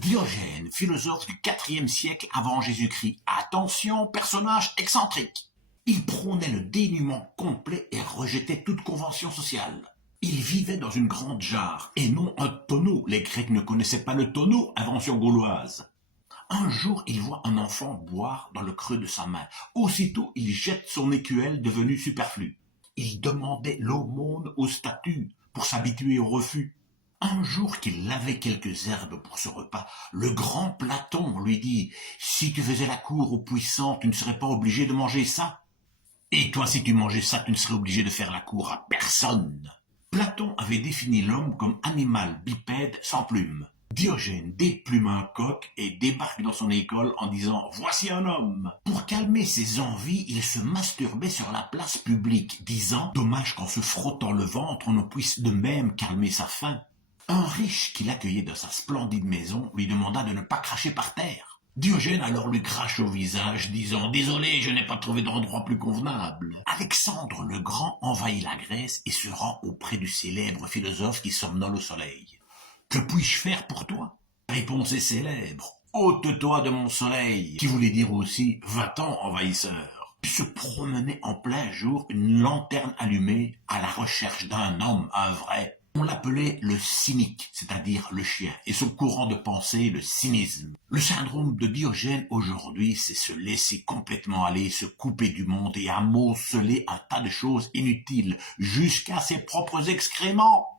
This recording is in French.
Diogène, philosophe du IVe siècle avant Jésus-Christ. Attention, personnage excentrique. Il prônait le dénuement complet et rejetait toute convention sociale. Il vivait dans une grande jarre, et non un tonneau. Les Grecs ne connaissaient pas le tonneau, invention gauloise. Un jour, il voit un enfant boire dans le creux de sa main. Aussitôt, il jette son écuelle devenue superflue. Il demandait l'aumône aux statues pour s'habituer au refus. Un jour qu'il lavait quelques herbes pour ce repas, le grand Platon lui dit « Si tu faisais la cour aux puissants, tu ne serais pas obligé de manger ça. Et toi, si tu mangeais ça, tu ne serais obligé de faire la cour à personne. » Platon avait défini l'homme comme animal bipède sans plumes. Diogène déplume un coq et débarque dans son école en disant « Voici un homme !» Pour calmer ses envies, il se masturbait sur la place publique, disant « Dommage qu'en se frottant le ventre, on ne puisse de même calmer sa faim. » Un riche qui l'accueillait dans sa splendide maison lui demanda de ne pas cracher par terre. Diogène alors lui crache au visage, disant « Désolé, je n'ai pas trouvé d'endroit plus convenable. » Alexandre le Grand envahit la Grèce et se rend auprès du célèbre philosophe qui somnole au soleil. « Que puis-je faire pour toi ?» Réponse est célèbre. « Ôte-toi de mon soleil » qui voulait dire aussi « Va-t'en, envahisseur » Il se promenait en plein jour, une lanterne allumée, à la recherche d'un homme, un vrai. On l'appelait le cynique, c'est-à-dire le chien, et son courant de pensée, le cynisme. Le syndrome de Diogène aujourd'hui, c'est se laisser complètement aller, se couper du monde et amonceler un tas de choses inutiles, jusqu'à ses propres excréments.